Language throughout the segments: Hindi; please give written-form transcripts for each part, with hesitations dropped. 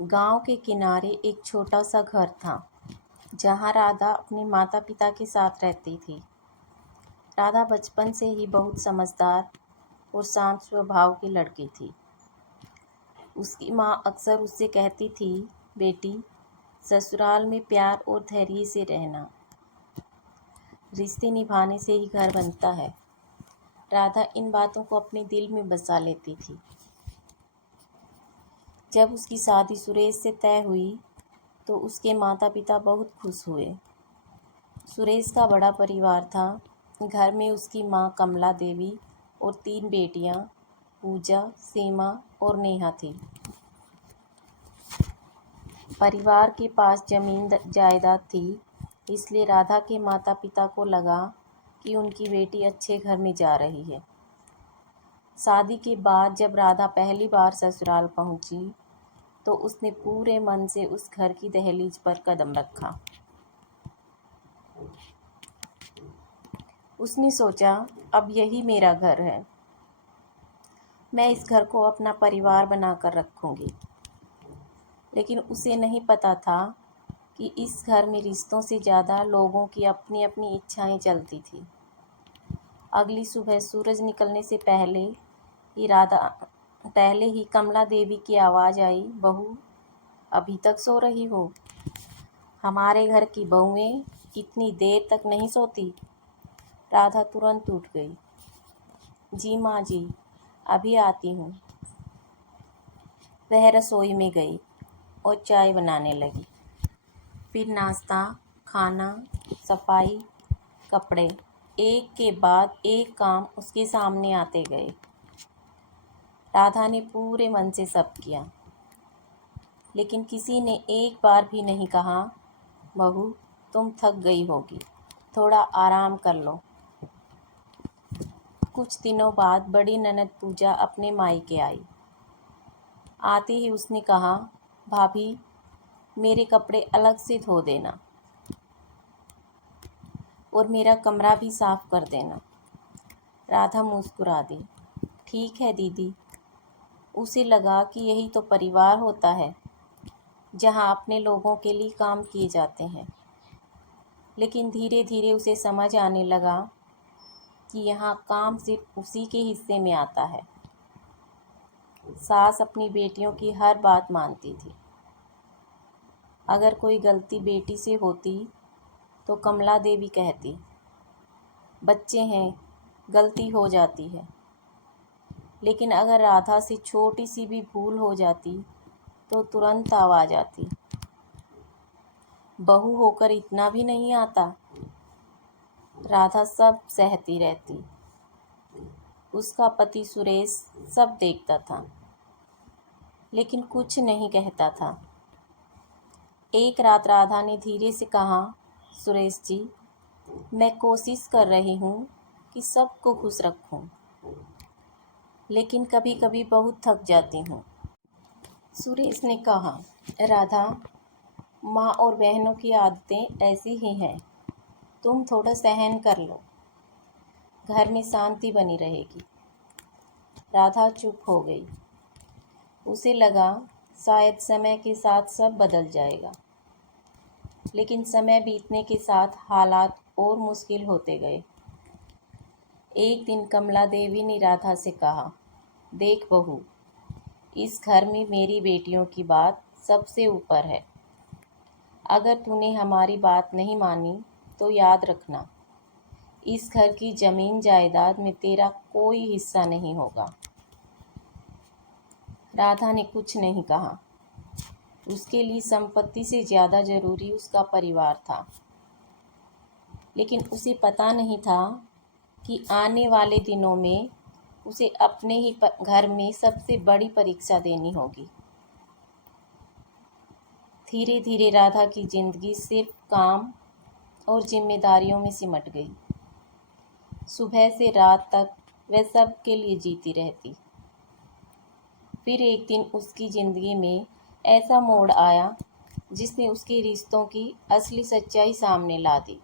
गांव के किनारे एक छोटा सा घर था जहां राधा अपने माता पिता के साथ रहती थी। राधा बचपन से ही बहुत समझदार और शांत स्वभाव की लड़की थी। उसकी माँ अक्सर उससे कहती थी, बेटी, ससुराल में प्यार और धैर्य से रहना, रिश्ते निभाने से ही घर बनता है। राधा इन बातों को अपने दिल में बसा लेती थी। जब उसकी शादी सुरेश से तय हुई तो उसके माता पिता बहुत खुश हुए। सुरेश का बड़ा परिवार था। घर में उसकी माँ कमला देवी और 3 बेटियाँ, पूजा, सीमा और नेहा थी। परिवार के पास जमीन जायदाद थी, इसलिए राधा के माता पिता को लगा कि उनकी बेटी अच्छे घर में जा रही है। शादी के बाद जब राधा पहली बार ससुराल पहुंची तो उसने पूरे मन से उस घर की दहलीज पर कदम रखा। उसने सोचा, अब यही मेरा घर है, मैं इस घर को अपना परिवार बनाकर रखूंगी। लेकिन उसे नहीं पता था कि इस घर में रिश्तों से ज़्यादा लोगों की अपनी अपनी इच्छाएं चलती थी। अगली सुबह सूरज निकलने से पहले ही कमला देवी की आवाज़ आई, बहू, अभी तक सो रही हो? हमारे घर की बहुएं इतनी देर तक नहीं सोती। राधा तुरंत उठ गई। जी माँ जी, अभी आती हूँ। वह रसोई में गई और चाय बनाने लगी। फिर नाश्ता, खाना, सफाई, कपड़े, एक के बाद एक काम उसके सामने आते गए। राधा ने पूरे मन से सब किया, लेकिन किसी ने एक बार भी नहीं कहा, बहू, तुम थक गई होगी, थोड़ा आराम कर लो। कुछ दिनों बाद बड़ी ननद पूजा अपने मायके आई। आते ही उसने कहा, भाभी, मेरे कपड़े अलग से धो देना और मेरा कमरा भी साफ कर देना। राधा मुस्कुरा दी। ठीक है दीदी। उसे लगा कि यही तो परिवार होता है, जहाँ अपने लोगों के लिए काम किए जाते हैं। लेकिन धीरे धीरे उसे समझ आने लगा कि यहाँ काम सिर्फ उसी के हिस्से में आता है। सास अपनी बेटियों की हर बात मानती थी। अगर कोई गलती बेटी से होती तो कमला देवी कहती, बच्चे हैं, गलती हो जाती है। लेकिन अगर राधा से छोटी सी भी भूल हो जाती तो तुरंत आवाज़ आती, बहू होकर इतना भी नहीं आता। राधा सब सहती रहती। उसका पति सुरेश सब देखता था, लेकिन कुछ नहीं कहता था। एक रात राधा ने धीरे से कहा, सुरेश जी, मैं कोशिश कर रही हूँ कि सबको खुश रखूँ, लेकिन कभी कभी बहुत थक जाती हूँ। सुरेश ने कहा, राधा, माँ और बहनों की आदतें ऐसी ही हैं, तुम थोड़ा सहन कर लो, घर में शांति बनी रहेगी। राधा चुप हो गई। उसे लगा शायद समय के साथ सब बदल जाएगा। लेकिन समय बीतने के साथ हालात और मुश्किल होते गए। एक दिन कमला देवी ने राधा से कहा, देख बहू, इस घर में मेरी बेटियों की बात सबसे ऊपर है। अगर तूने हमारी बात नहीं मानी तो याद रखना, इस घर की जमीन जायदाद में तेरा कोई हिस्सा नहीं होगा। राधा ने कुछ नहीं कहा। उसके लिए संपत्ति से ज़्यादा ज़रूरी उसका परिवार था। लेकिन उसे पता नहीं था कि आने वाले दिनों में उसे अपने ही घर में सबसे बड़ी परीक्षा देनी होगी। धीरे धीरे राधा की जिंदगी सिर्फ काम और जिम्मेदारियों में सिमट गई। सुबह से रात तक वह सब के लिए जीती रहती। फिर एक दिन उसकी ज़िंदगी में ऐसा मोड़ आया जिसने उसके रिश्तों की असली सच्चाई सामने ला दी।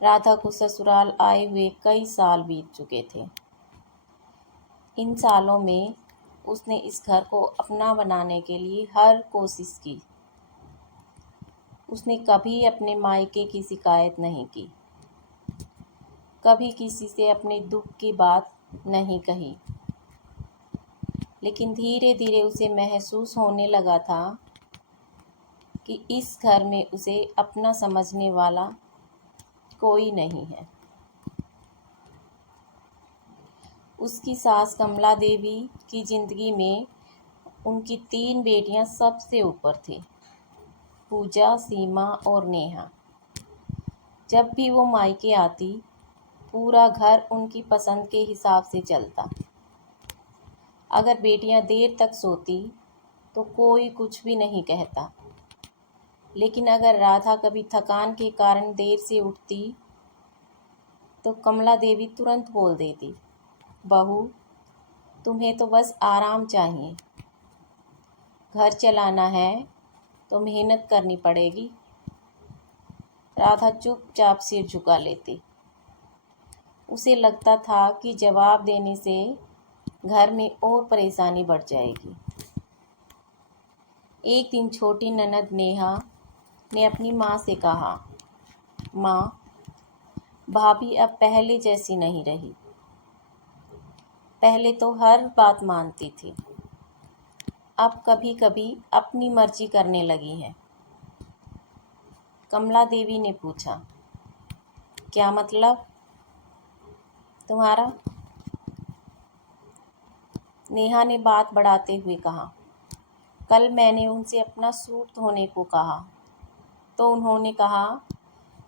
राधा को ससुराल आए हुए कई साल बीत चुके थे। इन सालों में उसने इस घर को अपना बनाने के लिए हर कोशिश की। उसने कभी अपने मायके की शिकायत नहीं की, कभी किसी से अपने दुख की बात नहीं कही। लेकिन धीरे धीरे उसे महसूस होने लगा था कि इस घर में उसे अपना समझने वाला कोई नहीं है। उसकी सास कमला देवी की जिंदगी में उनकी 3 बेटियां सबसे ऊपर थी, पूजा, सीमा और नेहा। जब भी वो मायके आती, पूरा घर उनकी पसंद के हिसाब से चलता। अगर बेटियां देर तक सोती तो कोई कुछ भी नहीं कहता, लेकिन अगर राधा कभी थकान के कारण देर से उठती तो कमला देवी तुरंत बोल देती, बहू, तुम्हें तो बस आराम चाहिए। घर चलाना है तो मेहनत करनी पड़ेगी। राधा चुपचाप सिर झुका लेती। उसे लगता था कि जवाब देने से घर में और परेशानी बढ़ जाएगी। एक दिन छोटी ननद नेहा ने अपनी माँ से कहा, माँ, भाभी अब पहले जैसी नहीं रही। पहले तो हर बात मानती थी, अब कभी कभी अपनी मर्जी करने लगी है। कमला देवी ने पूछा, क्या मतलब तुम्हारा? नेहा ने बात बढ़ाते हुए कहा, कल मैंने उनसे अपना सूट धोने को कहा तो उन्होंने कहा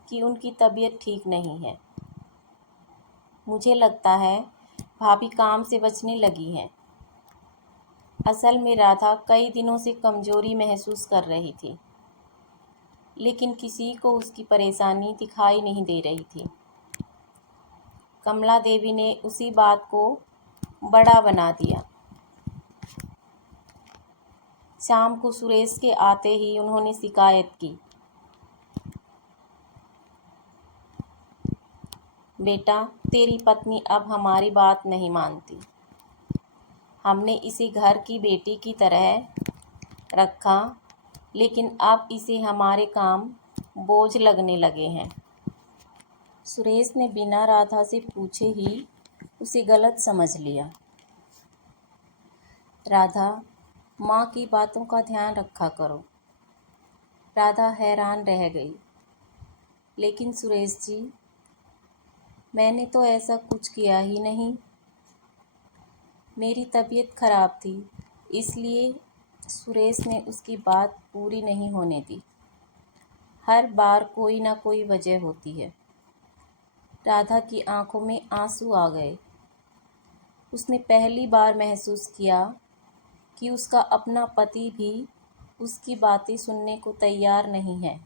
कि उनकी तबीयत ठीक नहीं है। मुझे लगता है भाभी काम से बचने लगी हैं। असल में राधा कई दिनों से कमज़ोरी महसूस कर रही थी, लेकिन किसी को उसकी परेशानी दिखाई नहीं दे रही थी। कमला देवी ने उसी बात को बड़ा बना दिया। शाम को सुरेश के आते ही उन्होंने शिकायत की, बेटा, तेरी पत्नी अब हमारी बात नहीं मानती। हमने इसे घर की बेटी की तरह रखा, लेकिन अब इसे हमारे काम बोझ लगने लगे हैं। सुरेश ने बिना राधा से पूछे ही उसे गलत समझ लिया। राधा, माँ की बातों का ध्यान रखा करो। राधा हैरान रह गई। लेकिन सुरेश जी, मैंने तो ऐसा कुछ किया ही नहीं। मेरी तबीयत खराब थी, इसलिए सुरेश ने उसकी बात पूरी नहीं होने दी। हर बार कोई ना कोई वजह होती है। राधा की आंखों में आंसू आ गए। उसने पहली बार महसूस किया कि उसका अपना पति भी उसकी बातें सुनने को तैयार नहीं है।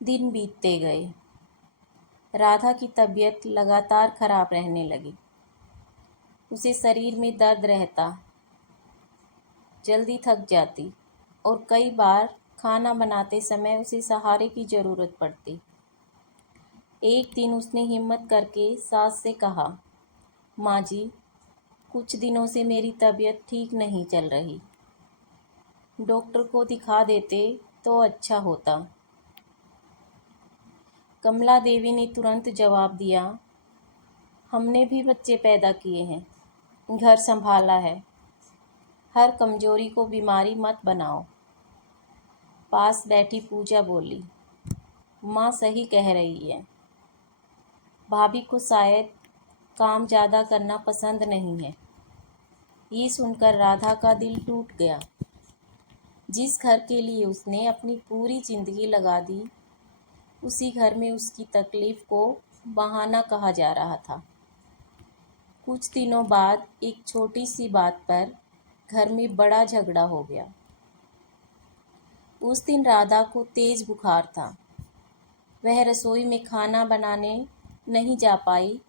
दिन बीतते गए। राधा की तबीयत लगातार खराब रहने लगी। उसे शरीर में दर्द रहता, जल्दी थक जाती और कई बार खाना बनाते समय उसे सहारे की ज़रूरत पड़ती। एक दिन उसने हिम्मत करके सास से कहा, माँ जी, कुछ दिनों से मेरी तबीयत ठीक नहीं चल रही। डॉक्टर को दिखा देते तो अच्छा होता। कमला देवी ने तुरंत जवाब दिया, हमने भी बच्चे पैदा किए हैं, घर संभाला है। हर कमजोरी को बीमारी मत बनाओ। पास बैठी पूजा बोली, माँ सही कह रही है। भाभी को शायद काम ज़्यादा करना पसंद नहीं है। ये सुनकर राधा का दिल टूट गया। जिस घर के लिए उसने अपनी पूरी ज़िंदगी लगा दी, उसी घर में उसकी तकलीफ़ को बहाना कहा जा रहा था। कुछ दिनों बाद एक छोटी सी बात पर घर में बड़ा झगड़ा हो गया। उस दिन राधा को तेज बुखार था। वह रसोई में खाना बनाने नहीं जा पाई।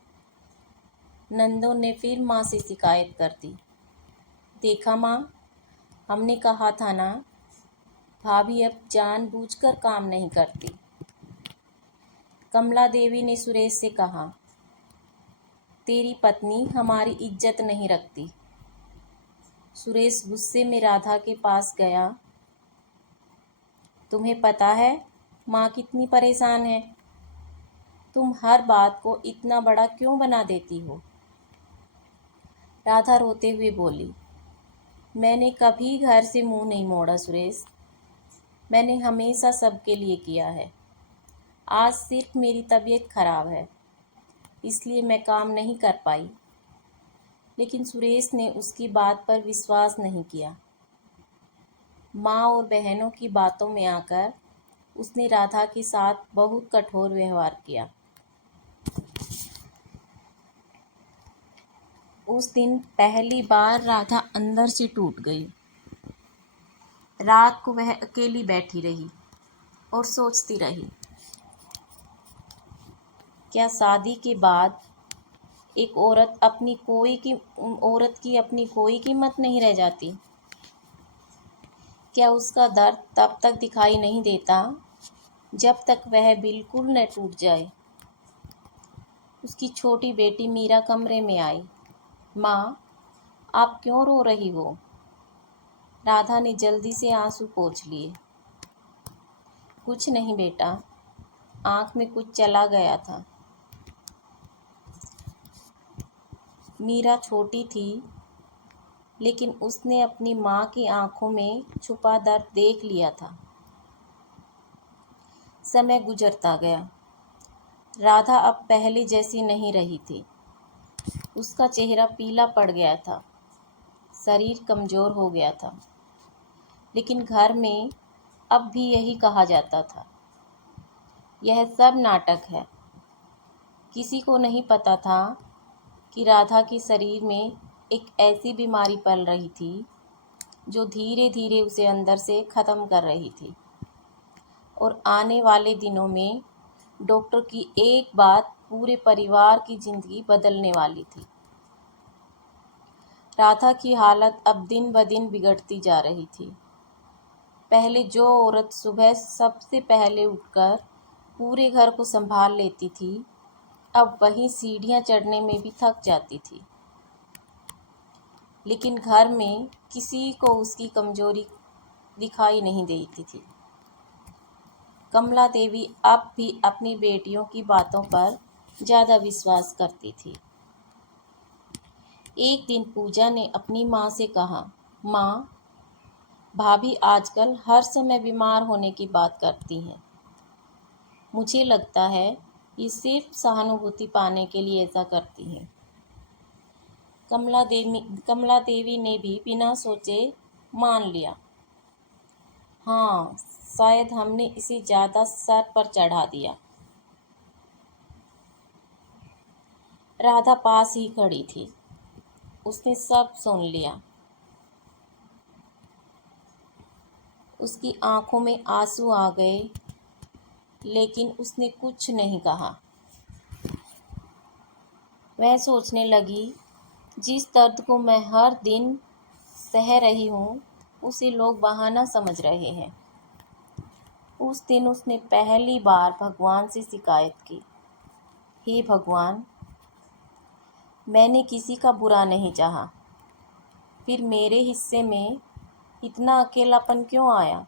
नंदों ने फिर माँ से शिकायत कर दी, देखा माँ, हमने कहा था ना, भाभी अब जानबूझकर काम नहीं करती। कमला देवी ने सुरेश से कहा, तेरी पत्नी हमारी इज्जत नहीं रखती। सुरेश गुस्से में राधा के पास गया। तुम्हें पता है माँ कितनी परेशान है? तुम हर बात को इतना बड़ा क्यों बना देती हो? राधा रोते हुए बोली, मैंने कभी घर से मुंह नहीं मोड़ा सुरेश। मैंने हमेशा सबके लिए किया है। आज सिर्फ मेरी तबीयत खराब है, इसलिए मैं काम नहीं कर पाई। लेकिन सुरेश ने उसकी बात पर विश्वास नहीं किया। माँ और बहनों की बातों में आकर उसने राधा के साथ बहुत कठोर व्यवहार किया। उस दिन पहली बार राधा अंदर से टूट गई। रात को वह अकेली बैठी रही और सोचती रही, क्या शादी के बाद एक औरत की अपनी कोई कीमत नहीं रह जाती? क्या उसका दर्द तब तक दिखाई नहीं देता जब तक वह बिल्कुल न टूट जाए? उसकी छोटी बेटी मीरा कमरे में आई। माँ, आप क्यों रो रही हो? राधा ने जल्दी से आंसू पोंछ लिए। कुछ नहीं बेटा, आँख में कुछ चला गया था। मीरा छोटी थी, लेकिन उसने अपनी माँ की आंखों में छुपा दर्द देख लिया था। समय गुजरता गया। राधा अब पहले जैसी नहीं रही थी। उसका चेहरा पीला पड़ गया था, शरीर कमज़ोर हो गया था। लेकिन घर में अब भी यही कहा जाता था, यह सब नाटक है। किसी को नहीं पता था कि राधा के शरीर में एक ऐसी बीमारी पल रही थी जो धीरे धीरे उसे अंदर से ख़त्म कर रही थी। और आने वाले दिनों में डॉक्टर की एक बात पूरे परिवार की ज़िंदगी बदलने वाली थी। राधा की हालत अब दिन ब दिन बिगड़ती जा रही थी। पहले जो औरत सुबह सबसे पहले उठकर पूरे घर को संभाल लेती थी, अब वही सीढ़ियाँ चढ़ने में भी थक जाती थी। लेकिन घर में किसी को उसकी कमजोरी दिखाई नहीं देती थी। कमला देवी अब भी अपनी बेटियों की बातों पर ज़्यादा विश्वास करती थी। एक दिन पूजा ने अपनी माँ से कहा, माँ, भाभी आजकल हर समय बीमार होने की बात करती हैं। मुझे लगता है ये सिर्फ सहानुभूति पाने के लिए ऐसा करती हैं। कमला देवी ने भी बिना सोचे मान लिया, हाँ, शायद हमने इसे ज़्यादा सर पर चढ़ा दिया। राधा पास ही खड़ी थी। उसने सब सुन लिया। उसकी आंखों में आंसू आ गए, लेकिन उसने कुछ नहीं कहा। वह सोचने लगी, जिस दर्द को मैं हर दिन सह रही हूँ, उसे लोग बहाना समझ रहे हैं। उस दिन उसने पहली बार भगवान से शिकायत की, हे भगवान, मैंने किसी का बुरा नहीं चाहा, फिर मेरे हिस्से में इतना अकेलापन क्यों आया?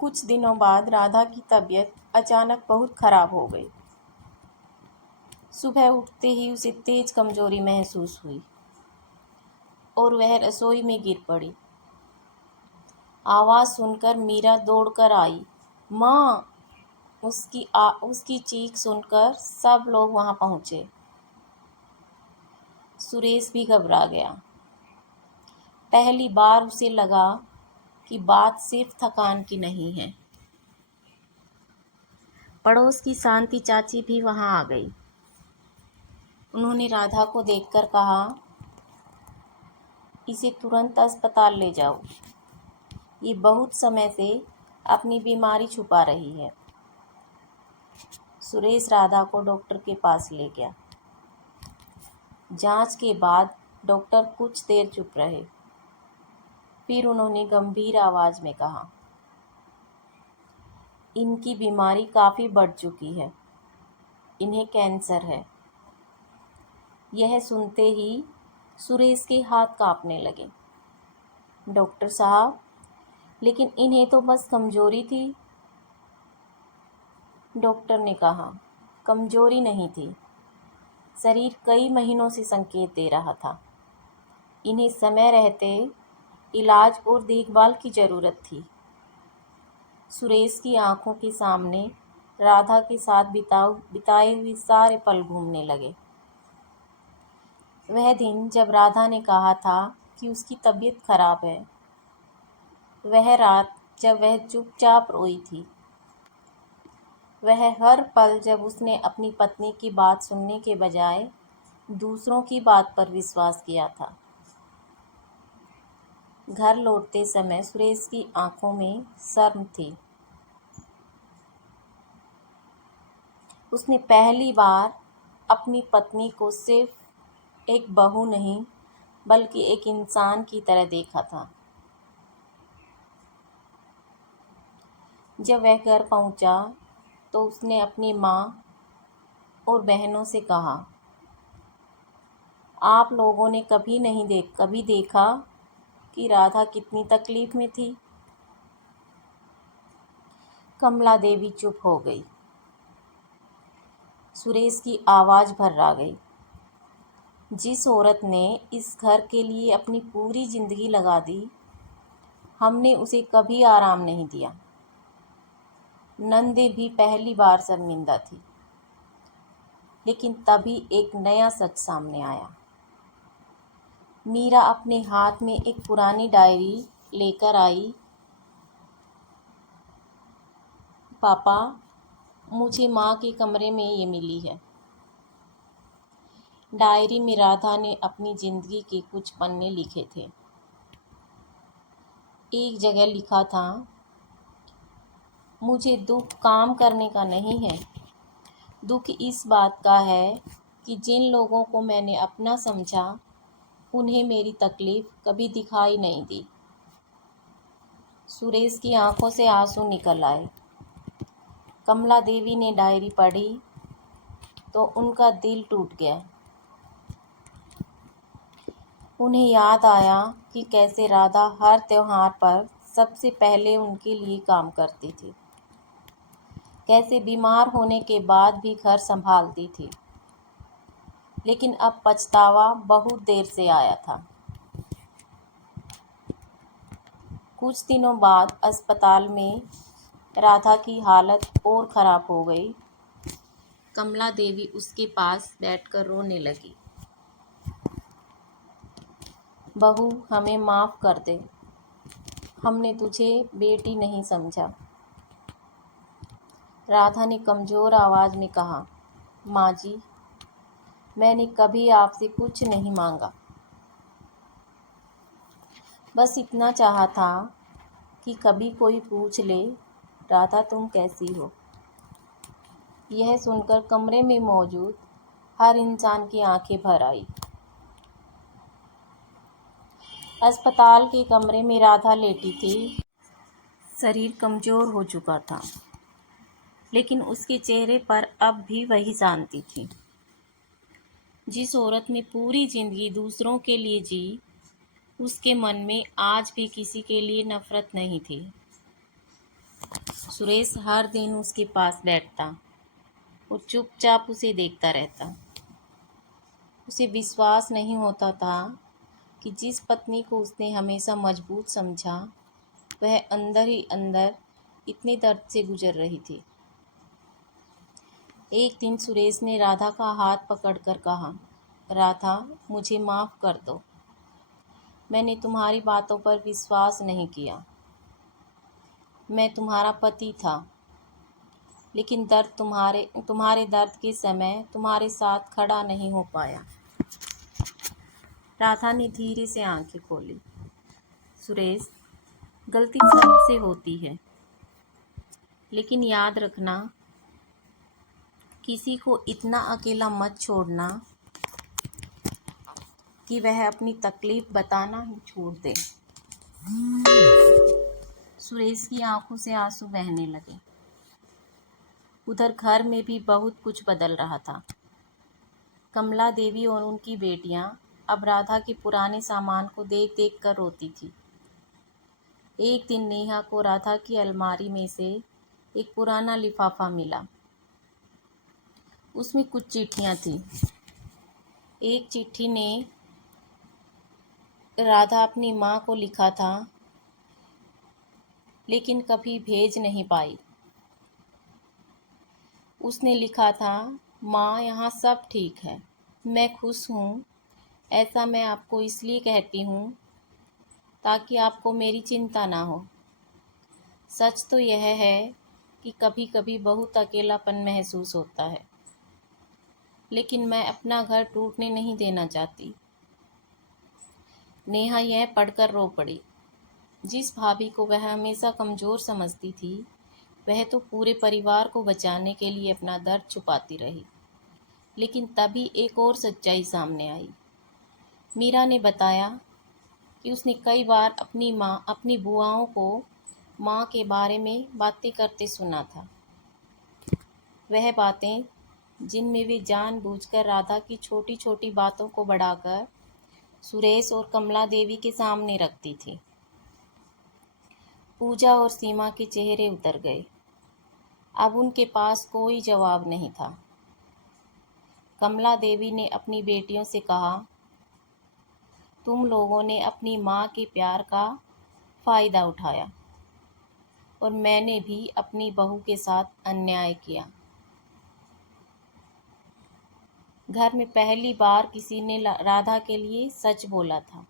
कुछ दिनों बाद राधा की तबीयत अचानक बहुत खराब हो गई। सुबह उठते ही उसे तेज कमजोरी महसूस हुई और वह रसोई में गिर पड़ी। आवाज़ सुनकर मीरा दौड़कर आई। माँ! उसकी चीख सुनकर सब लोग वहाँ पहुँचे। सुरेश भी घबरा गया। पहली बार उसे लगा कि बात सिर्फ थकान की नहीं है। पड़ोस की शांति चाची भी वहाँ आ गई। उन्होंने राधा को देखकर कहा, इसे तुरंत अस्पताल ले जाओ। ये बहुत समय से अपनी बीमारी छुपा रही है। सुरेश राधा को डॉक्टर के पास ले गया। जांच के बाद डॉक्टर कुछ देर चुप रहे। फिर उन्होंने गंभीर आवाज़ में कहा, इनकी बीमारी काफ़ी बढ़ चुकी है। इन्हें कैंसर है। यह सुनते ही सुरेश के हाथ कांपने लगे। डॉक्टर साहब, लेकिन इन्हें तो बस कमजोरी थी। डॉक्टर ने कहा, कमजोरी नहीं थी, शरीर कई महीनों से संकेत दे रहा था। इन्हें समय रहते इलाज और देखभाल की ज़रूरत थी। सुरेश की आंखों के सामने राधा के साथ बिताए हुए सारे पल घूमने लगे। वह दिन जब राधा ने कहा था कि उसकी तबीयत खराब है, वह रात जब वह चुपचाप रोई थी, वह हर पल जब उसने अपनी पत्नी की बात सुनने के बजाय दूसरों की बात पर विश्वास किया था। घर लौटते समय सुरेश की आंखों में शर्म थी। उसने पहली बार अपनी पत्नी को सिर्फ एक बहू नहीं बल्कि एक इंसान की तरह देखा था। जब वह घर पहुंचा तो उसने अपनी माँ और बहनों से कहा, आप लोगों ने कभी देखा कि राधा कितनी तकलीफ में थी। कमला देवी चुप हो गई। सुरेश की आवाज़ भर्रा गई। जिस औरत ने इस घर के लिए अपनी पूरी जिंदगी लगा दी, हमने उसे कभी आराम नहीं दिया। नंदे भी पहली बार शर्मिंदा थी, लेकिन तभी एक नया सच सामने आया। मीरा अपने हाथ में एक पुरानी डायरी लेकर आई। पापा, मुझे माँ के कमरे में ये मिली है। डायरी में राधा ने अपनी जिंदगी के कुछ पन्ने लिखे थे। एक जगह लिखा था, मुझे दुख काम करने का नहीं है, दुख इस बात का है कि जिन लोगों को मैंने अपना समझा, उन्हें मेरी तकलीफ कभी दिखाई नहीं दी। सुरेश की आंखों से आंसू निकल आए। कमला देवी ने डायरी पढ़ी तो उनका दिल टूट गया। उन्हें याद आया कि कैसे राधा हर त्योहार पर सबसे पहले उनके लिए काम करती थी, कैसे बीमार होने के बाद भी घर संभालती थी। लेकिन अब पछतावा बहुत देर से आया था। कुछ दिनों बाद अस्पताल में राधा की हालत और ख़राब हो गई। कमला देवी उसके पास बैठकर रोने लगी। बहू, हमें माफ़ कर दे, हमने तुझे बेटी नहीं समझा। राधा ने कमज़ोर आवाज़ में कहा, माँ जी, मैंने कभी आपसे कुछ नहीं मांगा, बस इतना चाहा था कि कभी कोई पूछ ले, राधा तुम कैसी हो। यह सुनकर कमरे में मौजूद हर इंसान की आंखें भर आई। अस्पताल के कमरे में राधा लेटी थी। शरीर कमज़ोर हो चुका था, लेकिन उसके चेहरे पर अब भी वही शांति थी। जिस औरत ने पूरी जिंदगी दूसरों के लिए जी, उसके मन में आज भी किसी के लिए नफरत नहीं थी। सुरेश हर दिन उसके पास बैठता और चुपचाप उसे देखता रहता। उसे विश्वास नहीं होता था कि जिस पत्नी को उसने हमेशा मजबूत समझा, वह अंदर ही अंदर इतने दर्द से गुजर रही थी। एक दिन सुरेश ने राधा का हाथ पकड़कर कहा, राधा, मुझे माफ़ कर दो, मैंने तुम्हारी बातों पर विश्वास नहीं किया। मैं तुम्हारा पति था, लेकिन तुम्हारे दर्द के समय तुम्हारे साथ खड़ा नहीं हो पाया। राधा ने धीरे से आंखें खोली। सुरेश, गलती सबसे होती है, लेकिन याद रखना, किसी को इतना अकेला मत छोड़ना कि वह अपनी तकलीफ बताना ही छोड़ दे। सुरेश की आंखों से आंसू बहने लगे। उधर घर में भी बहुत कुछ बदल रहा था। कमला देवी और उनकी बेटियां अब राधा के पुराने सामान को देख देख कर रोती थी। एक दिन नेहा को राधा की अलमारी में से एक पुराना लिफाफा मिला। उसमें कुछ चिट्ठियां थीं। एक चिट्ठी ने राधा अपनी माँ को लिखा था, लेकिन कभी भेज नहीं पाई। उसने लिखा था, माँ, यहाँ सब ठीक है, मैं खुश हूँ। ऐसा मैं आपको इसलिए कहती हूँ ताकि आपको मेरी चिंता ना हो। सच तो यह है कि कभी कभी बहुत अकेलापन महसूस होता है, लेकिन मैं अपना घर टूटने नहीं देना चाहती। नेहा यह पढ़कर रो पड़ी। जिस भाभी को वह हमेशा कमज़ोर समझती थी, वह तो पूरे परिवार को बचाने के लिए अपना दर्द छुपाती रही। लेकिन तभी एक और सच्चाई सामने आई। मीरा ने बताया कि उसने कई बार अपनी बुआओं को माँ के बारे में बातें करते सुना था। वह बातें जिनमें वे जानबूझकर राधा की छोटी छोटी बातों को बढ़ाकर सुरेश और कमला देवी के सामने रखती थी। पूजा और सीमा के चेहरे उतर गए। अब उनके पास कोई जवाब नहीं था। कमला देवी ने अपनी बेटियों से कहा, तुम लोगों ने अपनी माँ के प्यार का फ़ायदा उठाया और मैंने भी अपनी बहू के साथ अन्याय किया। घर में पहली बार किसी ने राधा के लिए सच बोला था।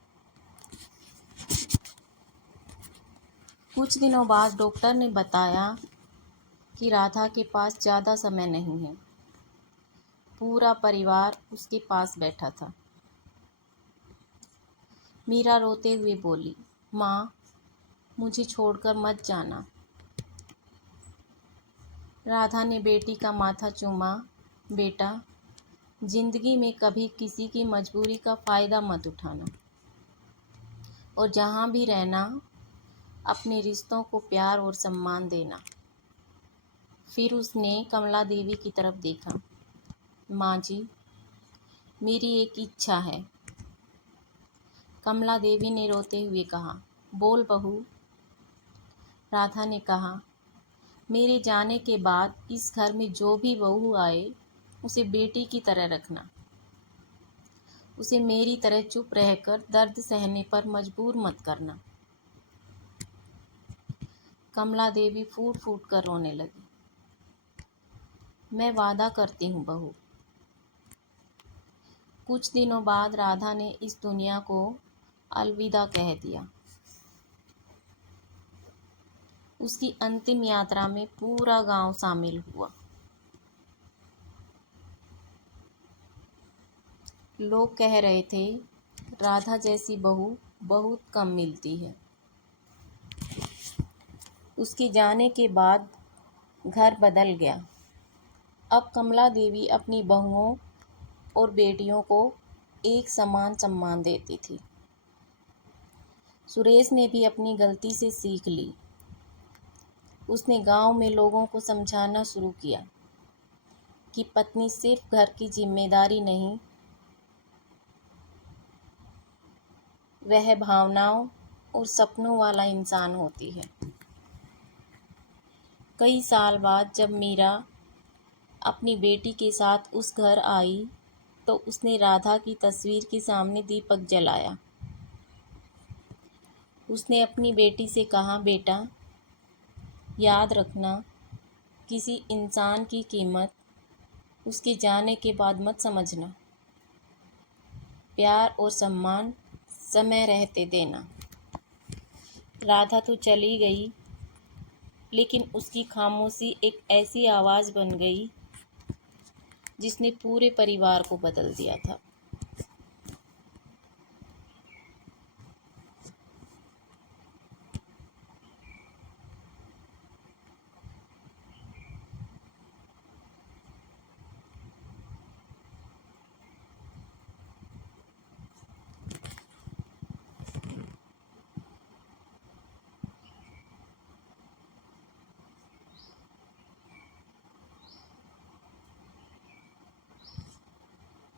कुछ दिनों बाद डॉक्टर ने बताया कि राधा के पास ज़्यादा समय नहीं है। पूरा परिवार उसके पास बैठा था। मीरा रोते हुए बोली, माँ, मुझे छोड़कर मत जाना। राधा ने बेटी का माथा चूमा। बेटा, जिंदगी में कभी किसी की मजबूरी का फ़ायदा मत उठाना और जहाँ भी रहना, अपने रिश्तों को प्यार और सम्मान देना। फिर उसने कमला देवी की तरफ देखा। माँ जी, मेरी एक इच्छा है। कमला देवी ने रोते हुए कहा। बोल बहू। राधा ने कहा, मेरे जाने के बाद इस घर में जो भी बहू आए, उसे बेटी की तरह रखना। उसे मेरी तरह चुप रहकर दर्द सहने पर मजबूर मत करना। कमला देवी फूट फूट कर रोने लगी। मैं वादा करती हूँ बहू। कुछ दिनों बाद राधा ने इस दुनिया को अलविदा कह दिया। उसकी अंतिम यात्रा में पूरा गांव शामिल हुआ। लोग कह रहे थे, राधा जैसी बहू बहुत कम मिलती है। उसके जाने के बाद घर बदल गया। अब कमला देवी अपनी बहुओं और बेटियों को एक समान सम्मान देती थी। सुरेश ने भी अपनी गलती से सीख ली। उसने गांव में लोगों को समझाना शुरू किया कि पत्नी सिर्फ घर की जिम्मेदारी नहीं, वह भावनाओं और सपनों वाला इंसान होती है। कई साल बाद जब मीरा अपनी बेटी के साथ उस घर आई, तो उसने राधा की तस्वीर के सामने दीपक जलाया। उसने अपनी बेटी से कहा, बेटा, याद रखना, किसी इंसान की कीमत उसके जाने के बाद मत समझना। प्यार और सम्मान समय रहते देना। राधा तो चली गई, लेकिन उसकी खामोशी एक ऐसी आवाज़ बन गई जिसने पूरे परिवार को बदल दिया था।